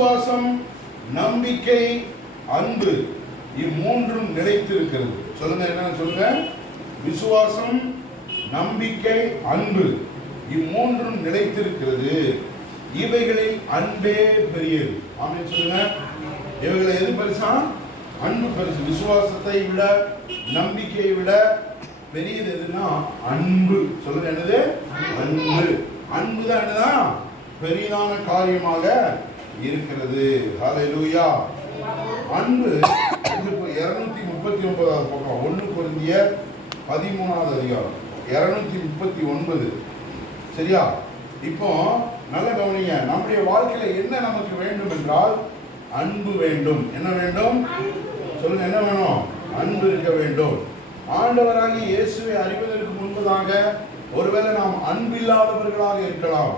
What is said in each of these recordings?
விசுவாசம் நம்பிக்கை அன்பு இம்மூன்றும் நிலைத்திருக்கிறது. சொல்லுங்க என்ன சொல்லுங்க விசுவாசம் நம்பிக்கை அன்பு இம்மூன்றும் நிலைத்திருக்கிறது. இவைகளில் அன்பே பெரியது. ஆமென் சொல்லுங்க. இவைகளை எது பெருசா? அன்பு பெருசு. விசுவாசத்தை விட நம்பிக்கையை விட பெரியது எதுன்னா அன்பு. சொல்லுங்க என்னது? அன்பு. அன்பு தான் என்னதான் பெரிதான காரியமாக இருக்கிறது. ஹalleluya அன்பு இருநூத்தி முப்பத்தி ஒன்பதாவது பக்கம் ஒன்று பொருந்திய பதிமூணாவது அதிகாரம். இருநூத்தி முப்பத்தி ஒன்பது. சரியா? இப்போ நல்ல கவனிங்க நம்முடைய வாழ்க்கையில என்ன நமக்கு வேண்டும் என்றால் அன்பு வேண்டும். என்ன வேண்டும்? சொல்லுங்க என்ன வேணும்? அன்பு இருக்க வேண்டும். ஆண்டவராக இயேசுவை அறிவதற்கு முன்பதாக ஒருவேளை நாம் அன்பில்லாதவர்களாக இருக்கலாம்.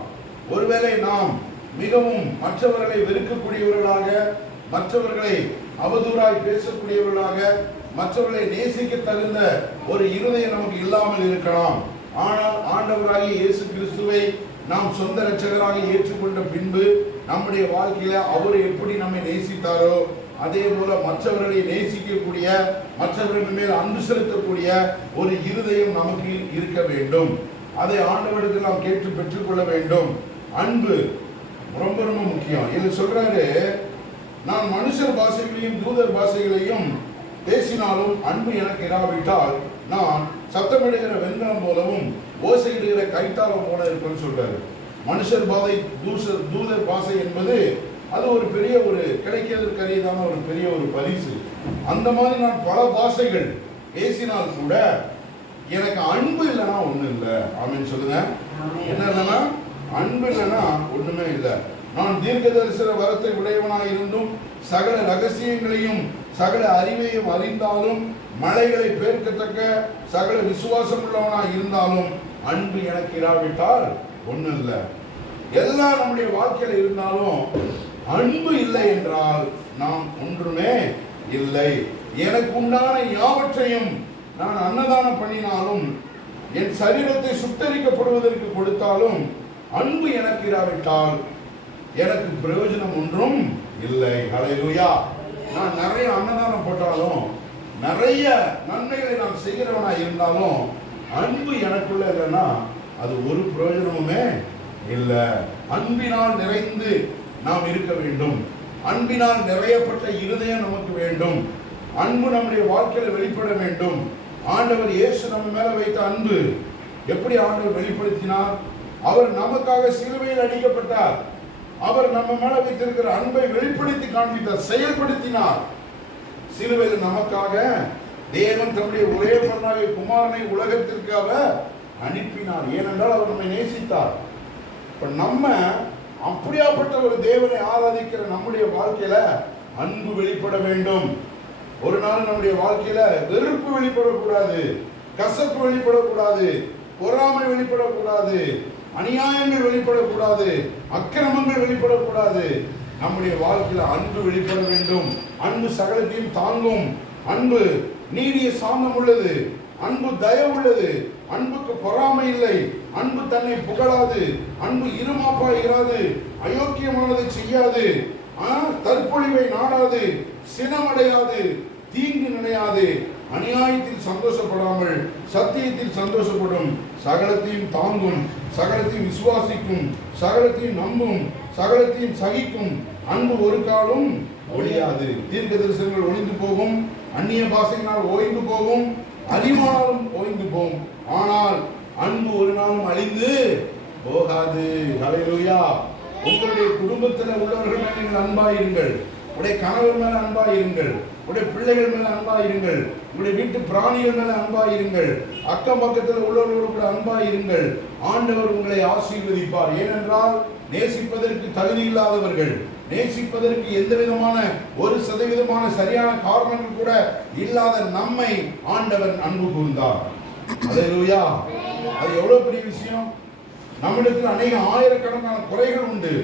ஒருவேளை நாம் மிகவும் மற்றவர்களை வெறுக்கக்கூடியவர்களாக மற்றவர்களை அவதூறாய் பேசக்கூடியவர்களாக மற்றவர்களை நேசிக்க தகுந்த ஒரு இருதயம் நமக்கு இல்லாமல் இருக்கலாம். ஆனால் ஆண்டவராகிய இயேசு கிறிஸ்துவை நாம் சொந்த ரட்சகராக ஏற்றுக்கொண்ட பின்பு நம்முடைய வாழ்க்கையில அவர் எப்படி நம்மை நேசித்தாரோ அதே போல மற்றவர்களை நேசிக்கக்கூடிய மற்றவர்கள் மேல் அன்பு செலுத்தக்கூடிய ஒரு இருதயம் நமக்கு இருக்க வேண்டும். அதை ஆண்டவரிடத்தில் நாம் கேட்டு பெற்றுக்கொள்ள வேண்டும். அன்பு ரொம்ப ரொம்ப முக்கியம். இது சொல்றாரு நான் மனுஷர் பாஷைகளையும் தூதர் பாஷைகளையும் பேசினாலும் அன்பு எனக்கு இராவிட்டால் நான் சத்தமிடுகிற வெண்கலம் போலவும் ஓசையிடுகிற கைத்தாளம் போல இருப்பேன்னு சொல்றாரு. மனுஷர் பாதை தூசர் தூதர் பாஷை என்பது அது ஒரு பெரிய ஒரு கிடைக்கிறதுக்கு அரியதான ஒரு பெரிய ஒரு பரிசு. அந்த மாதிரி நான் பல பாஷைகள் பேசினால் கூட எனக்கு அன்பு இல்லைன்னா ஒண்ணும் இல்லை. ஆமென் சொல்லுங்க. என்ன இல்லைன்னா அன்பு இல்லைன்னா ஒண்ணுமே இல்லை. நான் தீர்க்க தரிசன வரத்தை உடையவனாக இருந்தும் சகல ரகசியங்களையும் சகல அறிவையும் அறிந்தாலும் மலைகளை பேர்க்கத்தக்க சகல விசுவாசம் உள்ளவனாக இருந்தாலும் அன்பு எனக்கு இராவிட்டால் ஒன்றும் இல்லை. எல்லாம் நம்முடைய வாழ்க்கையில் இருந்தாலும் அன்பு இல்லை என்றால் நாம் ஒன்றுமே இல்லை. எனக்கு உண்டான யாவற்றையும் நான் அன்னதானம் பண்ணினாலும் என் சரீரத்தை சுத்தரிக்கப்படுவதற்கு கொடுத்தாலும் அன்பு எனக்கு இராவிட்டால் எனக்கு பிரயோஜனம் ஒன்றும் இல்லை. ஹalleluya நான் நிறைய அன்னதானம் போட்டாலும் நிறைய நன்மைகளை நான் செய்கிறவனா இருந்தாலும் அன்பு எனக்குள்ள இல்லைன்னா அது ஒரு பிரயோஜனமுமே இல்லை. அன்பினால் நிறைந்து நாம் இருக்க வேண்டும். அன்பினால் நிறையப்பட்ட இருதயம் நமக்கு வேண்டும். அன்பு நம்முடைய வாழ்க்கையில் வெளிப்பட வேண்டும். ஆண்டவர் இயேசு நம்ம மேல வைத்த அன்பு எப்படி ஆண்டவர் வெளிப்படுத்தினார்? அவர் நமக்காக சிலுவையில் அடிக்கப்பட்டார். அவர் நம்ம மேல வைத்திருக்கிற அன்பை வெளிப்படுத்தி காண்பித்தார் செயல்படுத்தினார். சிலுவையில் நமக்காக தேவன் தன்னுடைய ஒரே மகனாகிய குமாரனை உலகத்திற்கு அவர் அனுப்பினார். ஏனென்றால் அவர் நம்மை நேசித்தார். இப்ப நம்ம அப்படியாப்பட்ட ஒரு தேவனை ஆராதிக்கிற நம்முடைய வாழ்க்கையில அன்பு வெளிப்பட வேண்டும். ஒரு நாள் நம்முடைய வாழ்க்கையில வெறுப்பு வெளிப்படக்கூடாது கசப்பு வெளிப்படக்கூடாது பொறாமை வெளிப்படக்கூடாது. அநியாயங்கள் வெளிப்படக்கூடாது அக்கிரமங்கள் வெளிப்படக்கூடாது. நம்முடைய வாழ்க்கையில் அன்பு வெளிப்பட வேண்டும். அன்பு சகலத்தையும் தாங்கும். அன்பு நீடிய சாந்தம் உள்ளது. அன்பு தயவு உள்ளது. அன்புக்கு பொறாமை இல்லை. அன்பு தன்னை புகழாது. அன்பு இருமாப்பா இராது அயோக்கியமானதை செய்யாது. ஆ, தற்பொழிவை நாடாது. சினமடையாது. தீங்கு நினையாது. அநியாயத்தில் சந்தோஷப்படாமல் சத்தியத்தில் சந்தோஷப்படும் சகலத்தையும் தாங்கும் சகலத்தையும் விசுவாசிக்கும் சகலத்தையும் நம்பும் சகலத்தையும் சகிக்கும் அன்பு ஒரு காலம் ஒழியாது. தீர்க்க தரிசனங்கள் ஒளிந்து போகும் அந்நிய பாசையினால் ஓய்ந்து போகும் அறிவாலும் ஓய்ந்து போகும். ஆனால் அன்பு ஒரு நாளும் அழிந்து போகாது. ஹalleluya. உங்களுடைய குடும்பத்தில் உள்ளவர்கள் மேல் நீங்கள் அன்பாயிருங்கள். உடைய கணவர் மேல அன்பாயிருங்கள். உடைய பிள்ளைகள் மேல அன்பாயிருங்கள் உங்களுடைய வீட்டு பிராணிகள் மேல அன்பாயிருங்கள் அக்கம் பக்கத்தில் உள்ளவர்களோடு கூட அன்பாயிருங்கள் ஆண்டவர் உங்களை ஆசீர்வதிப்பார். ஏனென்றால் நேசிப்பதற்கு தகுதி இல்லாதவர்கள் நேசிப்பதற்கு எந்த விதமான ஒரு சதவீதமான சரியான காரணங்கள் கூட இல்லாத நம்மை ஆண்டவர் அன்பு கூர்ந்தார். அல்லேலூயா அது எவ்வளவு பெரிய விஷயம்? நம்மிடத்தில் அநேக ஆயிரக்கணக்கான குறைகள் உண்டு.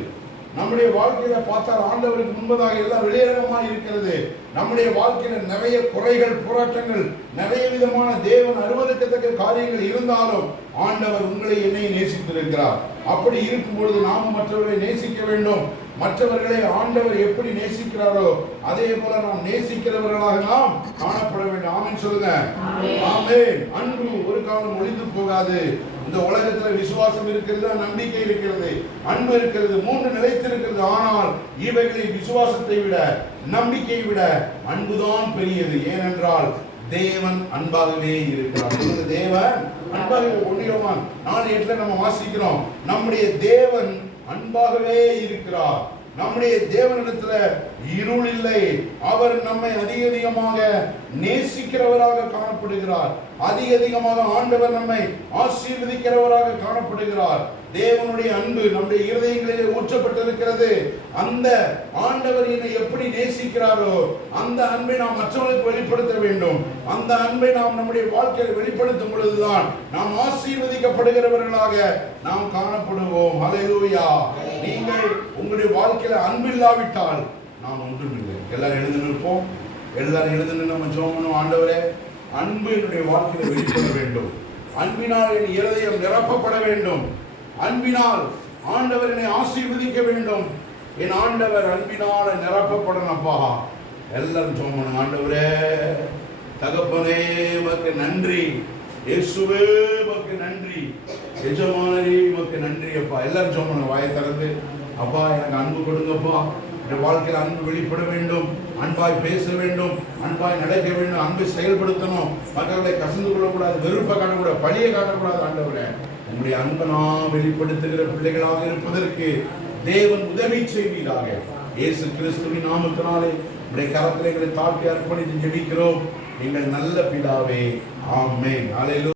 நம்முடைய வாழ்க்கையில பார்த்தால் ஆண்டவருக்கு முன்பதாக எல்லாம் வெளியரங்கமாக இருக்கிறது. நம்முடைய வாழ்க்கையில நிறைய குறைகள் போராட்டங்கள் நிறைய விதமான தேவன் அருவருக்கத்தக்க காரியங்கள் இருந்தாலும் ஆண்டவர் உங்களை என்னை நேசித்திருக்கிறார். அப்படி இருக்கும் பொழுது நாம் மற்றவர்களை நேசிக்க வேண்டும். மற்றவர்களை ஆண்டவர் எப்படி நேசிக்கிறாரோ அதே போல நாம் நேசிக்கிறவர்களாக நாம் காணப்பட வேண்டும். ஆமென் சொல்லுங்க. ஆமென். அன்பு ஒரு காலம் ஒளிந்து போகாது. இந்த உலகத்துல விசுவாசம் இருக்கிறது நம்பிக்கை இருக்கிறது அன்பு இருக்கிறது மூன்று நிலைத்திருக்கிறது. ஆனால் இவைகளில் விசுவாசத்தை விட நம்பிக்கையை விட அன்புதான் பெரியது. ஏனென்றால் தேவன் அன்பாகவே இருக்கிறார். தேவன்? அன்பாகவே. ஒன்றியவான் நான் எட்டுல நம்ம வாசிக்கிறோம். நம்முடைய தேவன் அன்பாகவே இருக்கிறார். நம்முடைய தேவனிடத்துல இருள் இல்லை. அவர் நம்மை அதிக அதிகமாக நேசிக்கிறவராக காணப்படுகிறார். அதிக அதிகமாக ஆண்டவர் நம்மை ஆசீர்வதிக்கிறவராக காணப்படுகிறார். தேவனுடைய அன்பு நம்முடைய இருதயங்களிலே ஊற்றப்பட்டிருக்கிறது. அந்த ஆண்டவர் என்னை எப்படி நேசிக்கிறாரோ அந்த அன்பை நாம் மற்றவர்களுக்கு வெளிப்படுத்த வேண்டும். அந்த அன்பை நாம் நம்முடைய வாழ்க்கையில் வெளிப்படுத்தும் பொழுதுதான் நாம் ஆசீர்வதிக்கப்படுகிறவர்களாக நாம் காணப்படுவோம். அலையூயா நீங்கள் உங்களுடைய வாழ்க்கையில அன்பு இல்லாவிட்டால் நாம் ஒன்றுமில்லை. எல்லாரும் எழுந்து நிற்போம். எல்லாரும் எழுந்து நின்று நம்ம ஜோமனும் ஆண்டவரே அன்பு என்னுடைய வாழ்க்கையில வெளிப்பட வேண்டும். அன்பினால் என் இருதயம் நிரப்பப்பட வேண்டும். அன்பினால் ஆண்டவர் என்னை ஆசீர்வதிக்க வேண்டும். என் ஆண்டவர் அன்பினால் நிரப்பப்படணும்ப்பா எல்லாரும் ஜெபம் ஆண்டவரே தகப்பனே உமக்கு நன்றி. இயேசுவே உமக்கு நன்றி. எஜமானரே உமக்கு நன்றி அப்பா. எல்லாரும் ஜெபம் வாயை திறந்து. அப்பா எனக்கு அன்பு கொடுங்கப்பா. என் வாழ்க்கையில் அன்பு வெளிப்பட வேண்டும் அன்பாய் பேச வேண்டும் அன்பாய் நடக்க வேண்டும் அன்பை செயல்படுத்தணும். மக்களை கசந்து கொள்ளக்கூடாது வெறுப்பை காட்டக்கூடாது பழியை காட்டக்கூடாது ஆண்டவரே. உங்களுடைய அன்பை நாம் வெளிப்படுத்துகிற பிள்ளைகளாக இருப்பதற்கு தேவன் உதவி செய்வீராக. இயேசு கிறிஸ்துவின் நாமத்தினாலே உடைய கரத்திலைகளை எங்களை தாழ்த்தி அர்ப்பணித்து ஜெபிக்கிறோம். நீங்கள் நல்ல பிதாவே. ஆமென். அல்லேலூயா